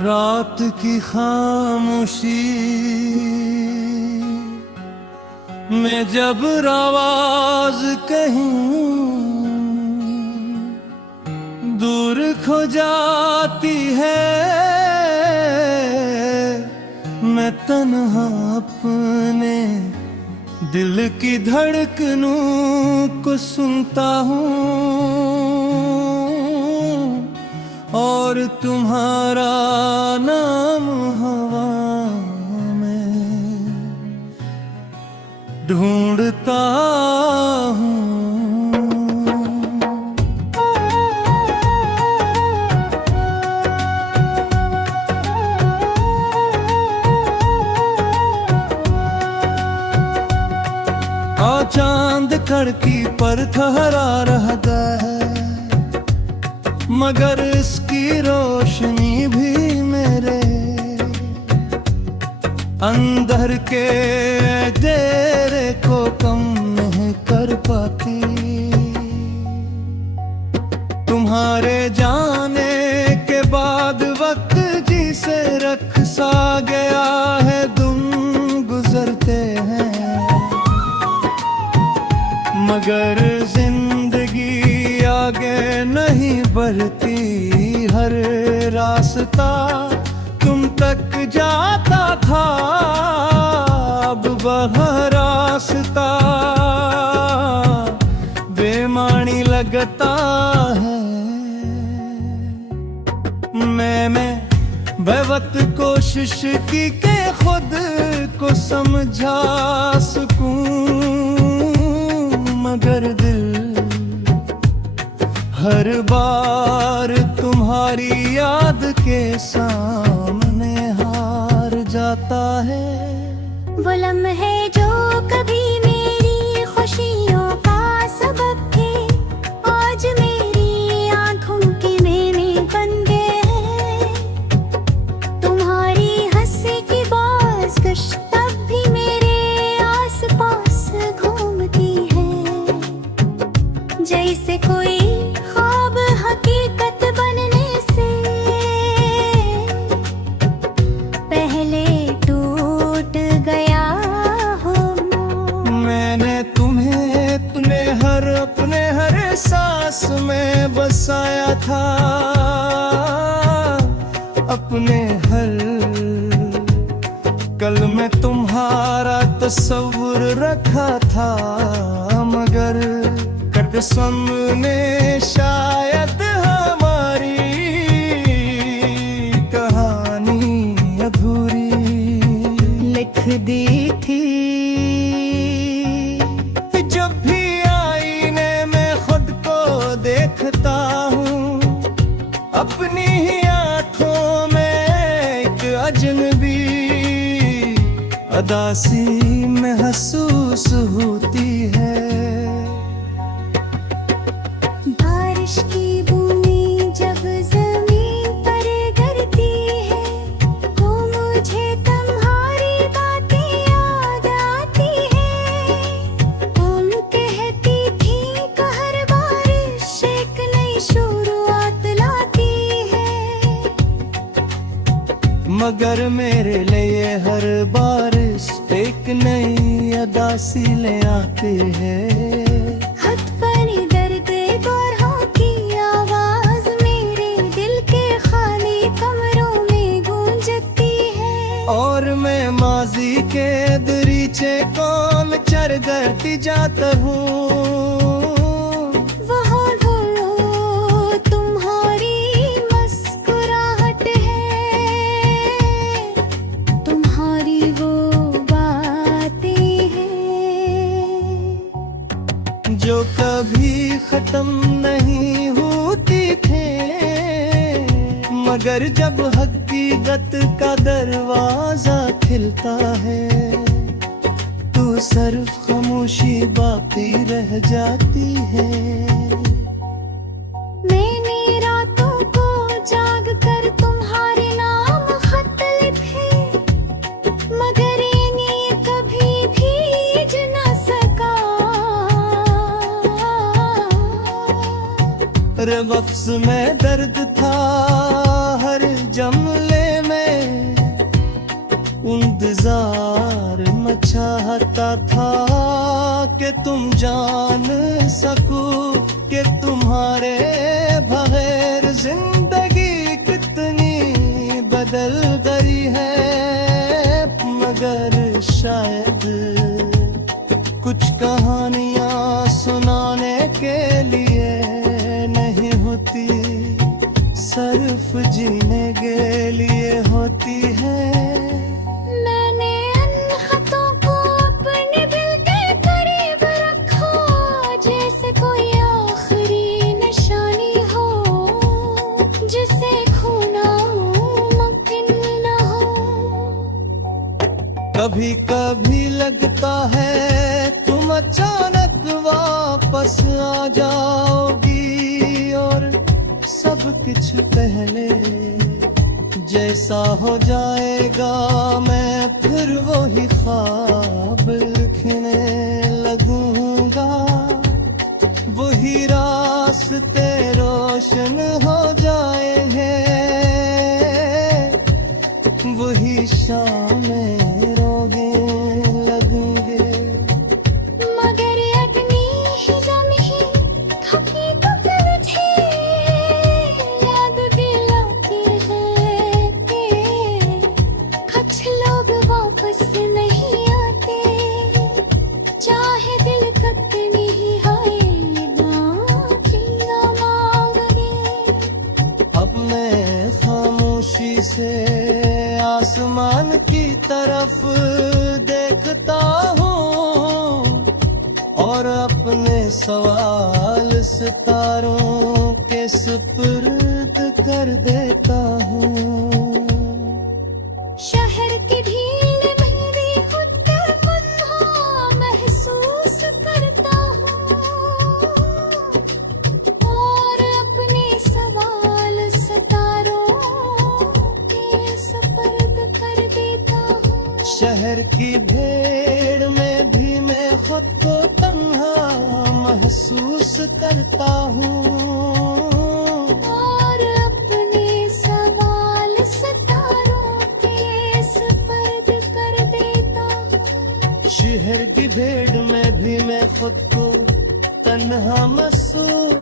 रात की खामोशी में जब आवाज कहीं दूर खो जाती है, मैं तन्हा अपने दिल की धड़कनों को सुनता हूँ और तुम्हारा नाम हवा में ढूंढता हूँ। चांद कड़की पर ठहरा रहता है, मगर इसकी रोशनी भी मेरे अंदर के डेरे को कम नहीं कर पाती। तुम्हारे जाने के बाद वक्त जिसे रख सा गया है, दिन गुजरते हैं मगर जिंदगी आगे नहीं बढ़ती। हर रास्ता तुम तक जाता था, अब वह रास्ता बेमानी लगता है। मैंने बेवक्त कोशिश की कि खुद को समझा सकूं, मगर दिल हर बार तुम्हारी याद के सामने हार जाता है। वो लम्हे जो कभी मेरी खुशियों का सबब थे, आज मेरी आंखों के मैंने बन गए हैं। तुम्हारी हंसी की बाज़गश तब भी मेरे आस पास घूमती है, जैसे कोई ख्वाब हकीकत बनने से पहले टूट गया हो। मैंने तुम्हें अपने हर सांस में बसाया था, अपने हर कल में तुम्हारा तस्वीर रखा था, मगर सामने शायद हमारी कहानी अधूरी लिख दी थी। जब भी आईने में खुद को देखता हूँ, अपनी ही आंखों में एक अजनबी अदासी महसूस होती है। बारिश की बूंदें जब ज़मीन पर गिरती है, तो मुझे तुम्हारी बातें याद आती है। तुम कहती थी कि हर बारिश एक नई शुरुआत लाती है, मगर मेरे लिए हर बारिश एक नई अदासी ले आती है। और मैं माजी के दरीचे कौन चर करती जाता हूँ। वहाँ ढूंढो तुम्हारी मुस्कुराहट है, तुम्हारी वो बातें हैं जो कभी खत्म नहीं होती थे, मगर जब हकीकत का दरवाजा खिलता है, तो सिर्फ खामोशी बाकी रह जाती है। मैंने रातों को जाग कर तुम्हारे नाम खत लिखे, मगर इन्हें कभी भीज न सका। लफ्ज़ में दर्द था हर जमले चाहता था कि तुम जान सकूं कि तुम्हारे बगैर जिंदगी कितनी बदल गई है, मगर शायद कुछ कहानियां सुनाने के लिए नहीं होती, सिर्फ जीने के लिए होती है। मैंने इन खतों को अपने दिल के करीब रखा, जैसे कोई आखिरी निशानी हो जिसे खोना मुमकिन न हो। कभी कभी लगता है तुम अचानक वापस आ जाओगी और सब कुछ पहले जैसा हो जाएगा, मैं फिर वही ख्वाब लिखने लगूंगा, वही रास्ते रोशन हो जाएंगे, वही शामें रोगे लगेंगे। मगर अग्नि ही दम ही थकी तो तुझे याद दिलाती है कि कुछ लोग वापस नहीं आते, चाहे दिल कितनी ही हाय माफी ना मांगे। अब मैं खामोशी से आसमान की तरफ देखता हूँ और अपने सवाल सितारों के सुपुर्द कर देता हूँ। शहर की भीड़ में भी खुद को तन्हा महसूस करता हूँ और अपने सवाल सितारों के सुपुर्द कर देता हूँ। शहर की भीड़ में भी मैं खुद को तन्हा महसूस करता हूँ और अपने सवाल सितारों के सुपुर्द कर देता हूँ। शहर की भीड़ में भी मैं खुद को तन्हा महसूस